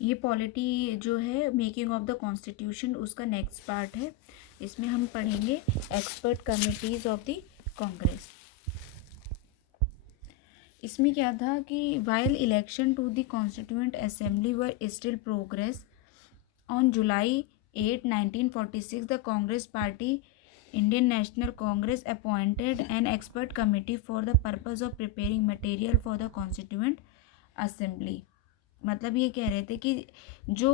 ये पॉलिटी जो है मेकिंग ऑफ द कॉन्स्टिट्यूशन उसका नेक्स्ट पार्ट है। इसमें हम पढ़ेंगे expert committees of the Congress. इसमें क्या था कि while election to the constituent assembly were still progress on July 8, 1946 the Congress party Indian National Congress appointed an expert committee for the purpose of preparing material for the constituent assembly. मतलब ये कह रहे थे कि जो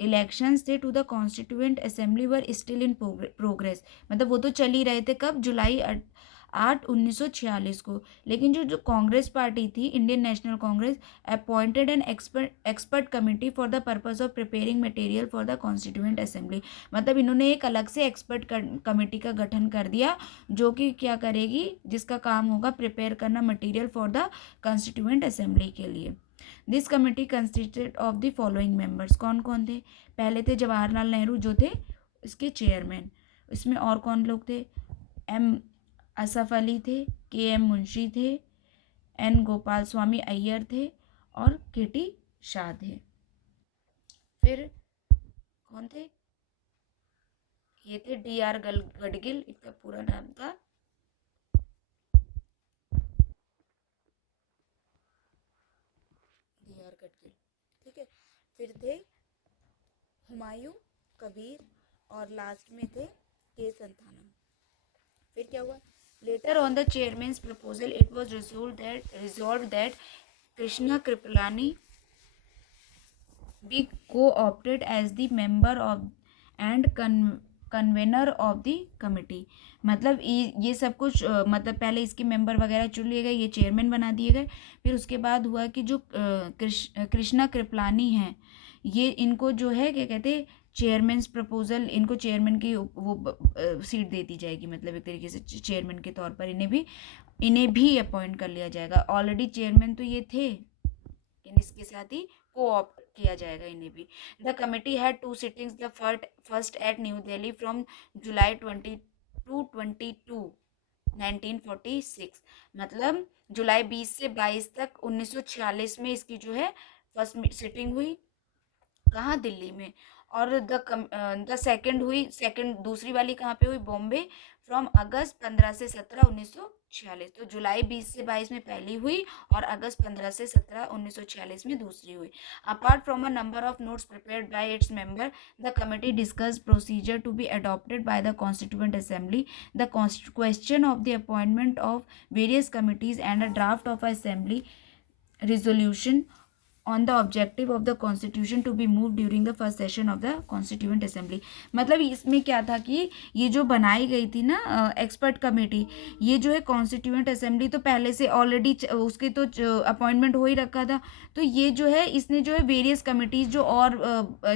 इलेक्शंस थे to the constituent assembly were still in progress, मतलब वो तो चल ही रहे थे। कब? जुलाई 8, 1946 को। लेकिन जो जो कांग्रेस पार्टी थी, Indian National Congress, appointed an expert committee for the purpose of preparing material for the constituent assembly. मतलब इन्होंने एक अलग से एक्सपर्ट कमेटी का गठन कर दिया जो कि क्या करेगी, जिसका काम होगा प्रिपेयर करना material for the constituent assembly के लिए। This committee consisted of the following members. कौन कौन थे? पहले थे जवाहरलाल नेहरू जो थे इसके चेयरमैन। इसमें और कौन लोग थे? एम असफ अली थे, के एम मुंशी थे, एन गोपाल स्वामी अय्यर थे और के टी शाह थे। फिर कौन थे? ये थे डी आर गडगिल, इनका पूरा नाम था। डी आर गडगिल, ठीक है। फिर थे हुमायूं कबीर और लास्ट में थे के संथानम। फिर क्या हुआ? Later on the chairman's proposal it was resolve that Krishna Kripalani be co-opted as the member of and convener of the committee. मतलब ये सब कुछ मतलब पहले इसके मेंबर वगैरह चुन लिए गए, ये चेयरमैन बना दिए गए। फिर उसके बाद हुआ कि जो कृष्णा कृपलानी हैं, ये इनको जो है क्या कहते, चेयरमैन प्रपोजल, इनको चेयरमैन की वो सीट दे दी जाएगी। मतलब एक तरीके से चेयरमैन के तौर पर इन्हें भी अपॉइंट कर लिया जाएगा। ऑलरेडी चेयरमैन तो ये थे, लेकिन इसके साथ ही को ऑप्ट किया जाएगा इन्हें भी। The committee had 2 sittings, the first at New Delhi from July 22 1946। मतलब जुलाई 20 से 22 तक 1946 में इसकी जो है फर्स्ट सिटिंग हुई। कहाँ? दिल्ली में। और द सेकंड हुई, सेकंड दूसरी वाली कहाँ पे हुई? बॉम्बे, फ्रॉम अगस्त 15 से 17 1946। तो जुलाई 20 से 22 में पहली हुई और अगस्त 15 से 17 1946 में दूसरी हुई। Apart from a number of notes prepared by its member, the committee discuss procedure to be adopted by the constituent assembly, the question of the appointment of various committees and a draft of assembly resolution on the objective of the constitution to be moved during the first session of the constituent assembly। मतलब इसमें क्या था कि ये जो बनाई गई थी ना एक्सपर्ट कमेटी, ये जो है कॉन्स्टिट्यूएंट असेंबली तो पहले से ऑलरेडी उसकी तो अपॉइंटमेंट हो ही रखा था। तो ये जो है इसने जो है वेरियस कमिटीज जो और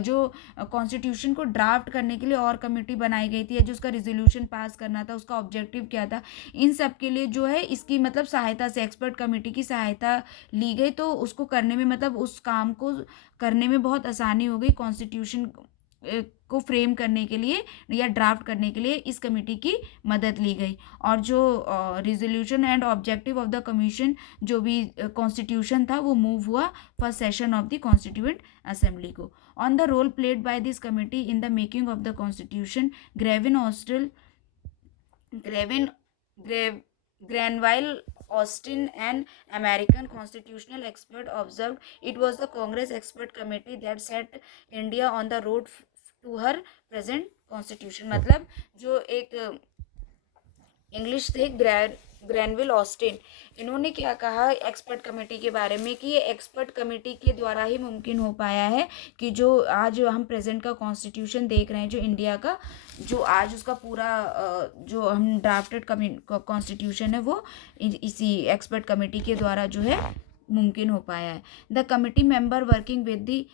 जो कॉन्स्टिट्यूशन को ड्राफ्ट करने के लिए और कमेटी बनाई गई थी, जो उसका रिजोल्यूशन पास करना था, उसका ऑब्जेक्टिव क्या था, इन सब के लिए जो है इसकी मतलब सहायता से, एक्सपर्ट कमेटी की सहायता ली गई। तो उसको करने में मतलब उस काम को करने में बहुत आसानी हो गई। कॉन्स्टिट्यूशन को फ्रेम करने के लिए या ड्राफ्ट करने के लिए इस कमेटी की मदद ली गई। और जो resolution and objective of the commission, जो भी कॉन्स्टिट्यूशन था, वो मूव हुआ first session of the constituent assembly को। On the role played by this committee in the making of the constitution, Granville Granville Austin, an American constitutional expert, observed it was the Congress expert committee that set India on the road to her present constitution। मतलब जो एक English थे Granville Austin, इन्होंने क्या कहा expert committee के बारे में कि ये एक्सपर्ट कमेटी के द्वारा ही मुमकिन हो पाया है कि जो आज हम प्रेजेंट का कॉन्स्टिट्यूशन देख रहे हैं, जो इंडिया का जो आज उसका पूरा जो हम ड्राफ्टेड कॉन्स्टिट्यूशन है, वो इसी एक्सपर्ट कमेटी के द्वारा जो है मुमकिन हो पाया है। The committee member working with the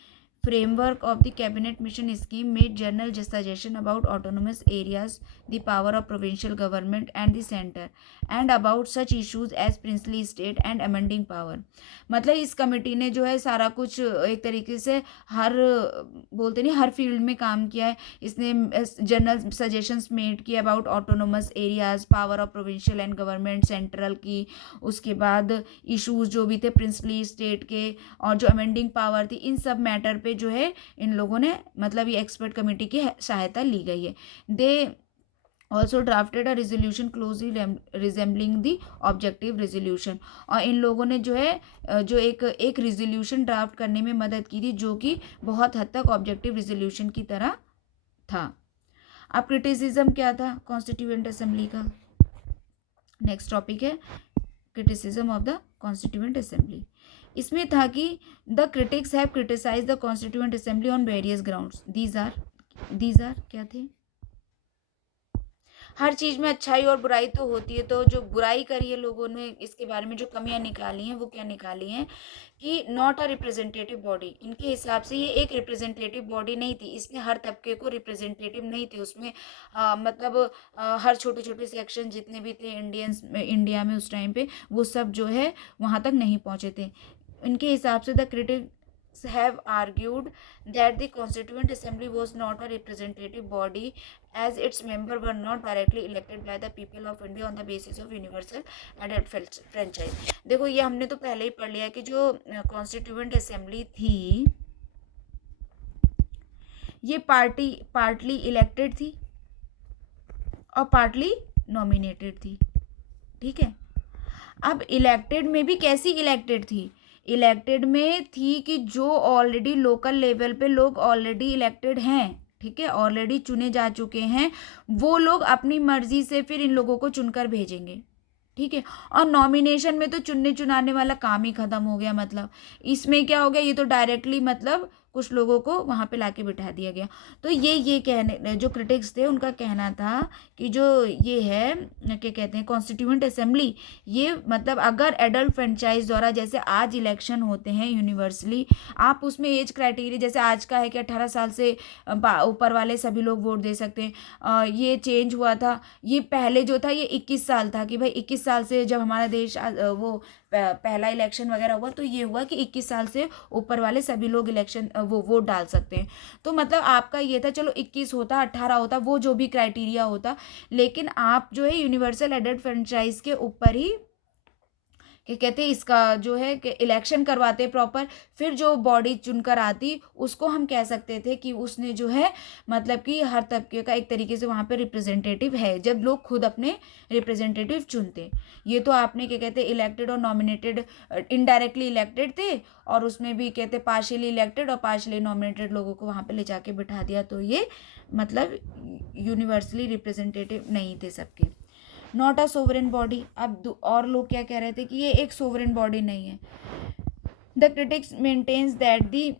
framework of the cabinet mission scheme made general suggestion about autonomous areas, the power of provincial government and the center, and about such issues as princely state and amending power. मतलब इस committee ने जो है सारा कुछ एक तरीके से हर बोलते नहीं हर फील्ड में काम किया है. इसने जनरल सजेशंस मेड किए about autonomous areas, power of provincial and government central की, उसके बाद इश्यूज जो भी थे प्रिंसली स्टेट के, और जो अमेंडिंग पावर थी, इन सब मैटर पे जो है इन लोगों ने मतलब ये एक्सपर्ट कमेटी की सहायता ली गई है. They also drafted a resolution closely resembling the objective resolution. और इन लोगों ने जो है जो एक रेजोल्यूशन ड्राफ्ट करने में मदद की थी जो कि बहुत हद तक ऑब्जेक्टिव रेजोल्यूशन की तरह था. अब क्रिटिसिज्म क्या था कॉन्स्टिट्यूएंट असेंबली का. नेक्स्ट टॉपिक है criticism of the constituent assembly. इसमें था कि the critics have criticise the constituent assembly on various grounds. These are क्या थे. हर चीज़ में अच्छाई और बुराई तो होती है, तो जो बुराई करी है लोगों ने इसके बारे में जो कमियां निकाली हैं वो क्या निकाली हैं कि नॉट अ रिप्रेजेंटेटिव बॉडी. इनके हिसाब से ये एक रिप्रेजेंटेटिव बॉडी नहीं थी, इसने हर तबके को रिप्रेजेंटेटिव नहीं थे उसमें. मतलब हर छोटे छोटे सेक्शन जितने भी थे इंडिया में उस टाइम पे वो सब जो है वहाँ तक नहीं पहुँचे थे. इनके हिसाब से the critics have argued that the Constituent Assembly was not a representative body as its members were not directly elected by the people of India on the basis of universal adult franchise. देखो ये हमने तो पहले ही पढ़ लिया कि जो constituent assembly थी ये पार्टली इलेक्टेड थी और पार्टली नॉमिनेटेड थी. ठीक है. अब इलेक्टेड में भी कैसी इलेक्टेड थी. इलेक्टेड में थी कि जो ऑलरेडी लोकल लेवल पे लोग ऑलरेडी इलेक्टेड हैं, ठीक है, ऑलरेडी चुने जा चुके हैं, वो लोग अपनी मर्जी से फिर इन लोगों को चुनकर भेजेंगे. ठीक है. और नॉमिनेशन में तो चुनने चुनाने वाला काम ही खत्म हो गया. मतलब इसमें क्या हो गया, ये तो डायरेक्टली मतलब कुछ लोगों को वहाँ पे लाके बिठा दिया गया. तो ये कहने जो क्रिटिक्स थे उनका कहना था कि जो ये है क्या कहते हैं कॉन्स्टिट्यूएंट असेंबली, ये मतलब अगर एडल्ट फ्रेंचाइज द्वारा जैसे आज इलेक्शन होते हैं यूनिवर्सली, आप उसमें एज क्राइटेरिया जैसे आज का है कि 18 साल से ऊपर वाले सभी लोग वोट दे सकते हैं. ये चेंज हुआ था. ये पहले जो था ये 21 साल था कि भाई 21 साल से जब हमारा देश वो पहला इलेक्शन वगैरह हुआ तो ये हुआ कि 21 साल से ऊपर वाले सभी लोग इलेक्शन वो वोट डाल सकते हैं. तो मतलब आपका ये था चलो 21 होता 18 होता वो जो भी क्राइटेरिया होता, लेकिन आप जो है यूनिवर्सल एडल्ट फ्रेंचाइज के ऊपर ही क्या कहते हैं इसका जो है कि इलेक्शन करवाते प्रॉपर, फिर जो बॉडी चुनकर आती उसको हम कह सकते थे कि उसने जो है मतलब कि हर तबके का एक तरीके से वहाँ पे रिप्रेजेंटेटिव है जब लोग खुद अपने रिप्रेजेंटेटिव चुनते. ये तो आपने क्या कहते हैं इलेक्टेड और नॉमिनेटेड इनडायरेक्टली इलेक्टेड थे और उसमें भी कहते पार्शियली इलेक्टेड और पार्शियली नॉमिनेटेड लोगों को वहाँ पे ले जाके बिठा दिया. तो ये मतलब यूनिवर्सली रिप्रेजेंटेटिव नहीं थे सबके. Not a sovereign body. अब और लोग क्या कह रहे थे कि ये एक सोवरेन बॉडी नहीं है. The critics maintains that the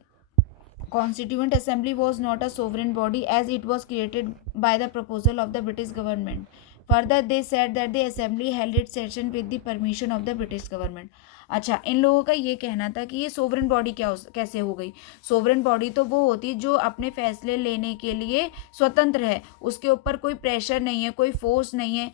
constituent assembly was not a sovereign body as it was created by the proposal of the British government. Further they said that the assembly held its session with the permission of the British government. अच्छा, इन लोगों का ये कहना था कि ये sovereign body कैसे हो गई. सोवरेन बॉडी तो वो होती है जो अपने फैसले लेने के लिए स्वतंत्र है, उसके ऊपर कोई प्रेशर नहीं है, कोई फोर्स नहीं है,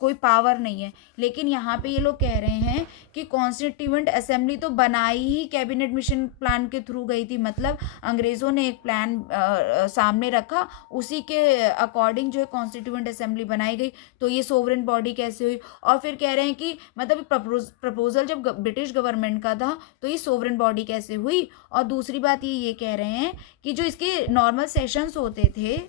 कोई पावर नहीं है. लेकिन यहाँ पे ये लोग कह रहे हैं कि कॉन्स्टिट्यूएंट असेंबली तो बनाई ही कैबिनेट मिशन प्लान के थ्रू गई थी. मतलब अंग्रेज़ों ने एक प्लान सामने रखा, उसी के अकॉर्डिंग जो है कॉन्स्टिट्यूएंट असेंबली बनाई गई. तो ये सोवरेन बॉडी कैसे हुई. और फिर कह रहे हैं कि मतलब प्रपोजल जब ब्रिटिश गवर्नमेंट का था तो ये सोवरेन बॉडी कैसे हुई. और दूसरी बात ये कह रहे हैं कि जो इसके नॉर्मल सेशंस होते थे,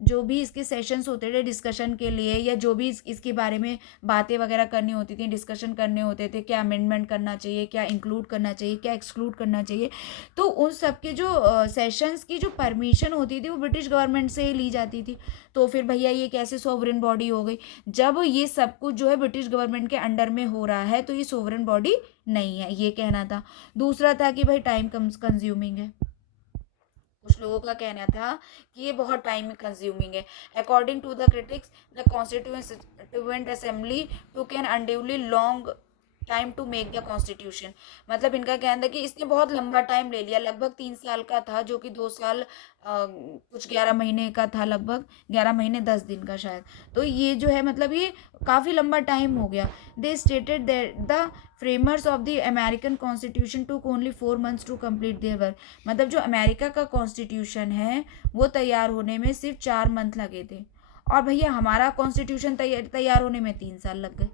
जो भी इसके सेशंस होते थे डिस्कशन के लिए या जो भी इसके बारे में बातें वगैरह करनी होती थी, डिस्कशन करने होते थे, क्या अमेंडमेंट करना चाहिए, क्या इंक्लूड करना चाहिए, क्या एक्सक्लूड करना चाहिए, तो उन सब के जो सेशंस की जो परमिशन होती थी वो ब्रिटिश गवर्नमेंट से ही ली जाती थी. तो फिर भैया ये कैसे सोवरेन बॉडी हो गई. जब ये सब कुछ जो है ब्रिटिश गवर्नमेंट के अंडर में हो रहा है तो ये सोवरेन बॉडी नहीं है, ये कहना था. दूसरा था कि भाई टाइम कंज्यूमिंग है. कुछ लोगों का कहना था कि ये बहुत टाइम कंज्यूमिंग है. According to the critics the constituent assembly took an unduly long time to make the constitution. मतलब इनका कहना था कि इसने बहुत लंबा टाइम ले लिया, लगभग 3 साल का था, जो कि 2 साल कुछ 11 महीने का था, लगभग 11 महीने 10 दिन का शायद। तो ये जो है मतलब ये काफ़ी लंबा टाइम हो गया। They stated that the framers of the American constitution took only 4 months to complete their work. मतलब जो अमेरिका का कॉन्स्टिट्यूशन है वो तैयार होने में सिर्फ 4 मंथ लगे थे, और भैया हमारा कॉन्स्टिट्यूशन तैयार होने में 3 साल लग गए।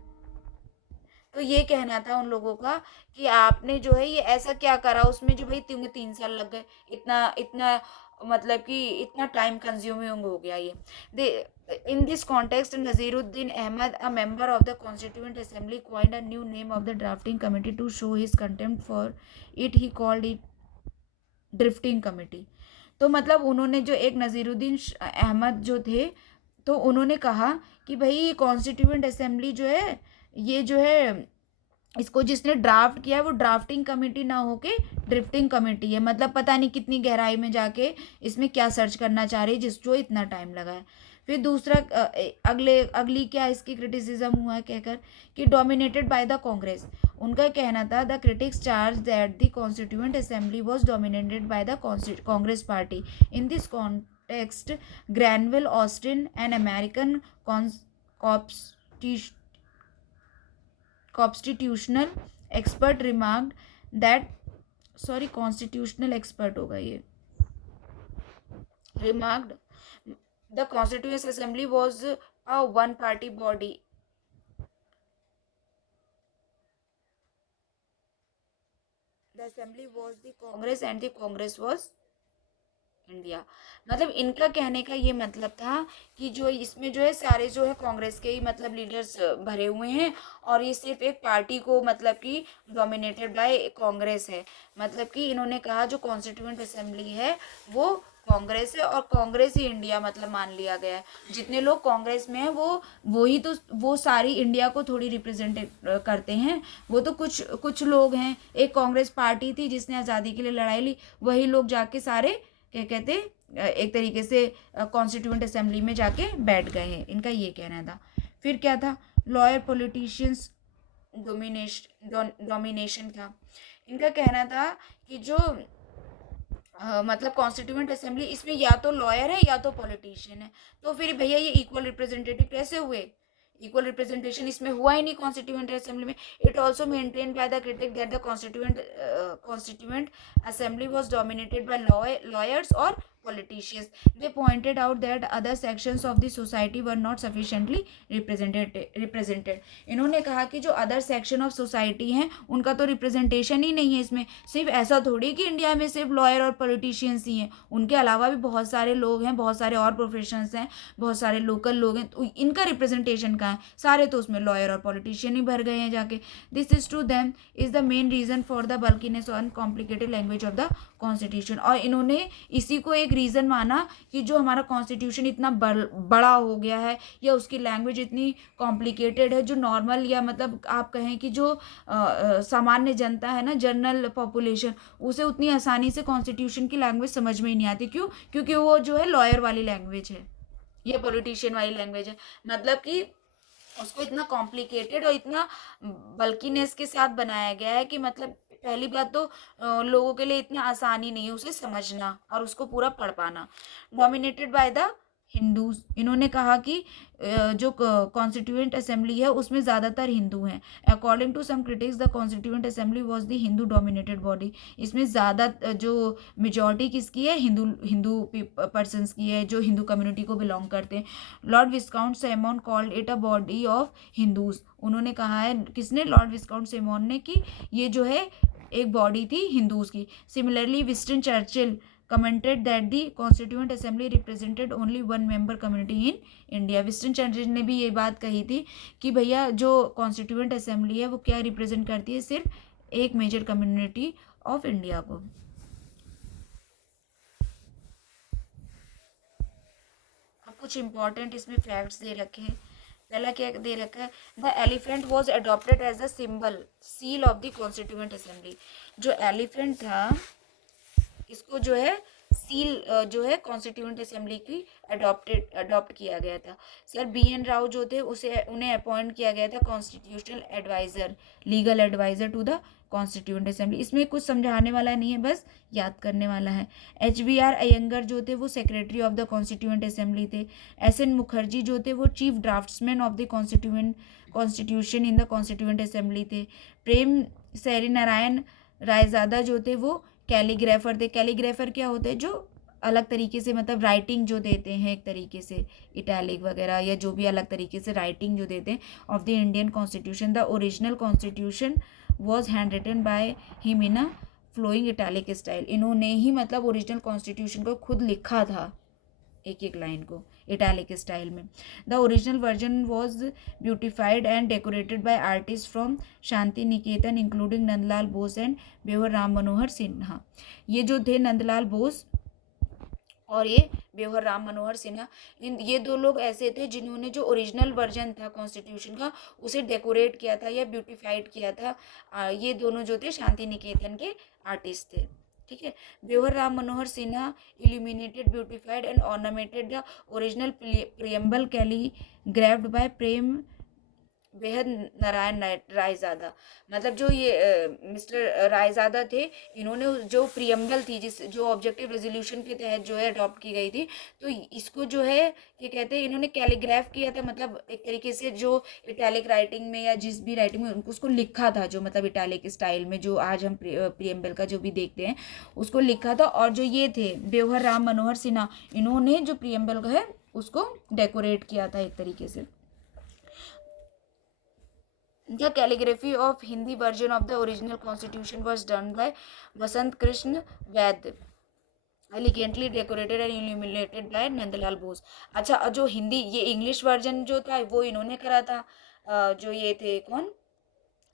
तो ये कहना था उन लोगों का कि आपने जो है ये ऐसा क्या करा उसमें जो भाई तुम्हें 3 साल लग गए, इतना इतना मतलब कि इतना टाइम कंज्यूमिंग हो गया ये। They in this context Naziruddin Ahmad, a member of the constituent assembly, coined a new name of the drafting committee to show his contempt for it. He called it drifting committee. तो मतलब उन्होंने जो एक नज़ीरुद्दीन अहमद जो थे, तो उन्होंने कहा कि भाई कॉन्स्टिट्यूएंट असेंबली जो है ये जो है इसको जिसने ड्राफ्ट किया है वो ड्राफ्टिंग कमेटी ना होके ड्रिफ्टिंग कमेटी है। मतलब पता नहीं कितनी गहराई में जाके इसमें क्या सर्च करना चाह रही है जिस जो इतना टाइम लगा है। फिर दूसरा अगली क्या इसकी क्रिटिसिज्म हुआ है कहकर कि डोमिनेटेड बाय द कांग्रेस। उनका कहना था the critics charge that the constituent assembly was dominated by the Congress party. In this context Granville Austin an American constitutional expert remarked that, sorry constitutional expert होगा ये, remarked the constituent assembly was a one party body. The assembly was the Congress and the Congress was India. मतलब इनका कहने का ये मतलब था कि जो इसमें जो है सारे जो है कांग्रेस के ही मतलब लीडर्स भरे हुए हैं, और ये सिर्फ एक पार्टी को मतलब कि डोमिनेटेड बाय कांग्रेस है। मतलब कि इन्होंने कहा जो कॉन्स्टिट्यूएंट असेंबली है वो कांग्रेस है, और कांग्रेस ही इंडिया मतलब मान लिया गया है। जितने लोग कांग्रेस में हैं वो ही तो वो सारी इंडिया को थोड़ी रिप्रेजेंट करते हैं। वो तो कुछ कुछ लोग हैं, एक कांग्रेस पार्टी थी जिसने आज़ादी के लिए लड़ाई ली, वही लोग जाके सारे क्या कहते एक तरीके से कॉन्स्टिट्यूएंट असेंबली में जाके बैठ गए हैं, इनका ये कहना था। फिर क्या था, लॉयर पॉलिटिशियंस डोमिनेशन था। इनका कहना था कि जो मतलब कॉन्स्टिट्यूएंट असेंबली इसमें या तो लॉयर है या तो पॉलिटिशियन है, तो फिर भैया ये इक्वल रिप्रेजेंटेटिव कैसे हुए? इक्वल रिप्रेजेंटेशन इसमें हुआ ही नहीं कॉन्स्टिट्यूएंट असेंबली में। It also maintain by the critic that the constituent assembly was dominated by lawyers और politicians. They pointed out that other sections of the society were not sufficiently represented. इन्होंने कहा कि जो other section of society हैं उनका तो representation ही नहीं है इसमें। सिर्फ ऐसा थोड़ी कि इंडिया में सिर्फ लॉयर और पॉलिटिशियंस ही हैं, उनके अलावा भी बहुत सारे लोग हैं, बहुत सारे और प्रोफेशंस हैं, बहुत सारे लोकल लोग हैं, तो इनका रिप्रेजेंटेशन कहाँ है? सारे तो उसमें लॉयर और पॉलिटिशियन ही भर गए हैं जाके। This is to them is the main reason for the bulkiness और complicated language of the constitution. और इन्होंने इसी को एक रीज़न माना कि जो हमारा कॉन्स्टिट्यूशन इतना बड़ा हो गया है या उसकी लैंग्वेज इतनी कॉम्प्लिकेटेड है, जो नॉर्मल या मतलब आप कहें कि जो सामान्य जनता है ना, जनरल पॉपुलेशन, उसे उतनी आसानी से कॉन्स्टिट्यूशन की लैंग्वेज समझ में ही नहीं आती। क्यों? क्योंकि वो जो है लॉयर वाली लैंग्वेज है या पॉलिटिशियन वाली लैंग्वेज है। मतलब कि उसको इतना कॉम्प्लिकेटेड और इतना बल्कीनेस के साथ बनाया गया है कि मतलब पहली बात तो लोगों के लिए इतना आसानी नहीं है उसे समझना और उसको पूरा पढ़ पाना। Dominated by the Hindus. इन्होंने कहा कि जो कॉन्स्टिट्यूएंट असेंबली है उसमें ज़्यादातर हिंदू हैं। According to some critics the constituent assembly was the Hindu dominated body. इसमें ज़्यादा जो मेजॉरिटी किसकी है, हिंदू हिंदू पर्सनस की है, जो हिंदू कम्युनिटी को बिलोंग करते हैं। लॉर्ड विस्काउंट सेमोन called it a body of Hindus. उन्होंने कहा है, किसने? लॉर्ड विस्काउंट सेमोन ने, कि ये जो है एक बॉडी थी हिंदूज की। Similarly Winston Churchill commented that the constituent assembly represented only one member community in India. Winston Churchill ने भी ये बात कही थी कि भैया जो कॉन्स्टिट्यूएंट असेंबली है वो क्या रिप्रेजेंट करती है? सिर्फ एक मेजर कम्युनिटी ऑफ इंडिया को। अब कुछ इंपॉर्टेंट इसमें फैक्ट्स दे रखे हैं। पहला क्या दे रखा है? The elephant was adopted as the symbol seal of the constituent assembly. जो एलिफेंट था इसको जो है सील जो है कॉन्स्टिट्यूएंट असेंबली की अडॉप्ट किया गया था। सर BN राव जो थे उसे उन्हें अपॉइंट किया गया था constitutional adviser, legal adviser to the constituent assembly. इसमें कुछ समझाने वाला नहीं है, बस याद करने वाला है। HBR अयंगर जो थे वो secretary of the constituent assembly थे। SN मुखर्जी जो थे वो chief draughtsman of the constitution in the constituent assembly थे। प्रेम सैरी नारायण रायजादा जो थे वो कैलीग्राफर थे। कैलीग्राफर क्या होते हैं, जो अलग तरीके से मतलब राइटिंग जो देते हैं, एक तरीके से इटैलिक वगैरह या जो भी अलग तरीके से राइटिंग जो देते हैं of the Indian constitution. The original constitution was hand written by him in a flowing italic style. इन्होंने ही मतलब ओरिजिनल कॉन्स्टिट्यूशन को खुद लिखा था, एक एक लाइन को इटैलिक स्टाइल में। The original version was beautified and decorated by artist from Shanti Niketan including Nandlal Bose and Beohar Ram Manohar Sinha. ये जो थे नंदलाल बोस और ये ब्योहर राम मनोहर सिन्हा, ये दो लोग ऐसे थे जिन्होंने जो ओरिजिनल वर्जन था कॉन्स्टिट्यूशन का उसे डेकोरेट किया था या ब्यूटिफाइड किया था। ये दोनों जो थे शांति निकेतन के आर्टिस्ट थे, ठीक है। Beohar Ram Manohar Sinha illuminated, beautified and ornamented the original preamble calligraphed by Prem Behari Narayan Raizada. मतलब जो ये मिस्टर रायजादा थे, इन्होंने जो प्रियम्बल थी जो ऑब्जेक्टिव रेजोल्यूशन के तहत जो है अडॉप्ट की गई थी, तो इसको जो है क्या कहते हैं, इन्होंने कैलीग्राफ किया था, मतलब एक तरीके से जो इटैलिक राइटिंग में या जिस भी राइटिंग में उसको लिखा था, जो मतलब इटैलिक स्टाइल में जो आज हम प्रियम्बल का जो भी देखते हैं उसको लिखा था। और जो ये थे ब्योहर राम मनोहर सिन्हा, इन्होंने जो प्रियम्बल का है उसको डेकोरेट किया था एक तरीके से। The calligraphy of Hindi version of the original constitution was done by Vasant Krishna Vaid, elegantly decorated and illuminated by Nandlal Bose. अच्छा, जो हिंदी ये इंग्लिश वर्जन जो था वो इन्होंने करा था, जो ये थे कौन,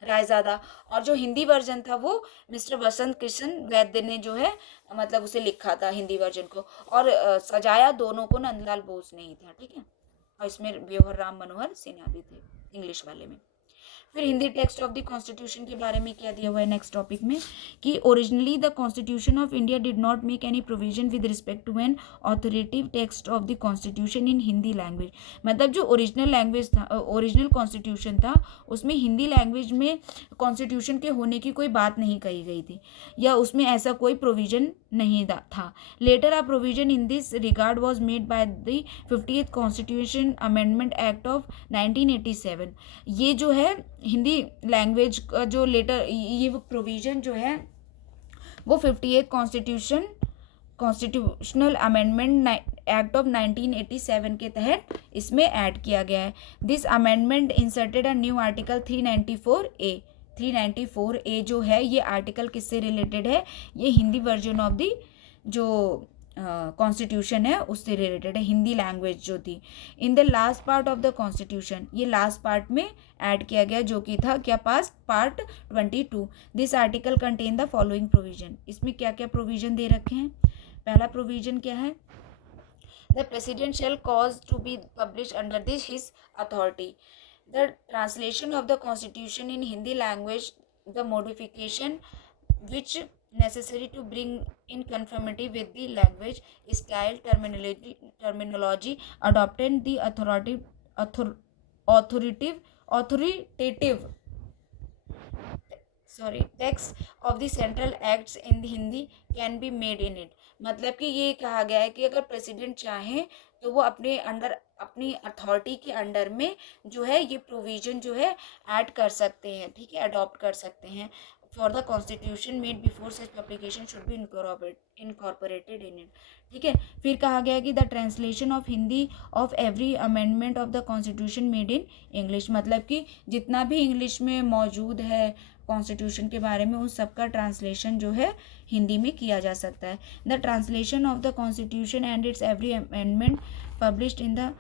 रायजादा। और जो हिंदी वर्जन था वो मिस्टर वसंत कृष्ण वैद्य ने जो है मतलब उसे लिखा था हिंदी वर्जन को, और सजाया दोनों को नंदलाल बोस ने ही था, ठीक है। और इसमें ब्योहर राम मनोहर सिन्हा भी थे इंग्लिश वाले में। फिर Hindi text of the constitution के बारे में क्या दिया हुआ है नेक्स्ट टॉपिक में, कि originally the constitution of India did not make any provision with respect to an authoritative text of the constitution in Hindi language. मतलब जो ओरिजिनल लैंग्वेज था, ओरिजिनल कॉन्स्टिट्यूशन था, उसमें हिंदी लैंग्वेज में कॉन्स्टिट्यूशन के होने की कोई बात नहीं कही गई थी, या उसमें ऐसा कोई प्रोविजन नहीं था। Later a provision in this regard was made by the 50th constitution amendment act of 1987। ये जो है हिंदी लैंग्वेज का जो लेटर, ये प्रोविज़न जो है वो 58th constitutional amendment act of 1987 के तहत इसमें ऐड किया गया है। This amendment inserted a new article 394A। 394A जो है ये आर्टिकल किससे रिलेटेड है, ये हिंदी वर्जन ऑफ दी जो कॉन्स्टिट्यूशन है उससे रिलेटेड है, हिंदी लैंग्वेज जो थी। In the last part of the constitution, ये लास्ट पार्ट में ऐड किया गया जो कि था क्या, part 22। This article contain the following provision. इसमें क्या क्या प्रोविजन दे रखे हैं। पहला प्रोविजन क्या है, the president shall cause to be publish under this his authority the translation of the constitution in Hindi language, the modification which necessary to bring in conformity with the language, style, terminology adopted the authoritative text of the central acts in the Hindi can be made in it। मतलब कि ये कहा गया है कि अगर president चाहे तो वो अपने अंडर, अपनी अथॉरिटी के अंडर में जो है ये प्रोविजन जो है ऐड कर सकते हैं, ठीक है, अडॉप्ट कर सकते हैं। For the constitution made before such publication should be incorporated in it, ठीक है। फिर कहा गया कि the translation of Hindi of every amendment of the constitution made in English. मतलब कि जितना भी इंग्लिश में मौजूद है कॉन्स्टिट्यूशन के बारे में उस सबका ट्रांसलेशन जो है हिंदी में किया जा सकता है। The translation of the constitution and its every amendment published in the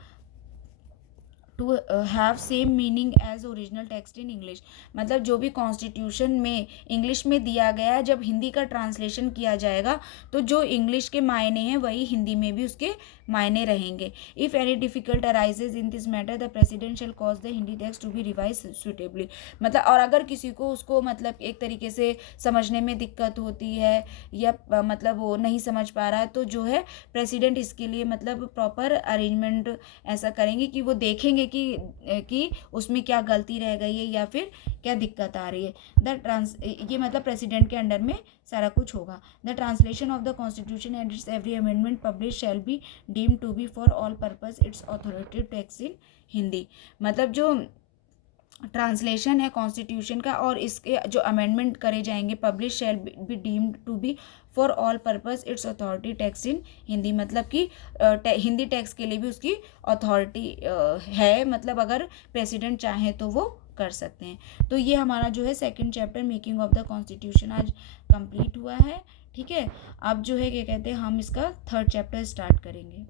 to have same meaning as original text in English. मतलब जो भी कॉन्स्टिट्यूशन में इंग्लिश में दिया गया है, जब हिंदी का ट्रांसलेशन किया जाएगा तो जो इंग्लिश के मायने हैं वही हिंदी में भी उसके मायने रहेंगे। If any difficult arises in this matter the president shall cause the Hindi text to be revise suitably. मतलब और अगर किसी को उसको मतलब एक तरीके से समझने में दिक्कत होती है या मतलब वो नहीं समझ पा रहा है, तो जो है प्रेसिडेंट इसके लिए मतलब प्रॉपर अरेंजमेंट ऐसा करेंगे कि वो देखेंगे कि उसमें क्या गलती रह गई है या फिर क्या दिक्कत आ रही है। ये मतलब प्रेसिडेंट के अंडर में सारा कुछ होगा। The translation of the constitution and its every amendment publish shall be deemed to be for all purpose its authoritative text in Hindi. मतलब जो ट्रांसलेशन है कॉन्स्टिट्यूशन का और इसके जो अमेंडमेंट करे जाएंगे publish shall be deemed to be for all purpose its authority text in Hindi. मतलब कि हिंदी टेक्स्ट के लिए भी उसकी अथॉरिटी है, मतलब अगर प्रेसिडेंट चाहे तो वो कर सकते हैं। तो ये हमारा जो है second chapter making of the constitution आज कंप्लीट हुआ है। ठीक है, अब जो है क्या कहते हैं हम इसका थर्ड चैप्टर स्टार्ट करेंगे।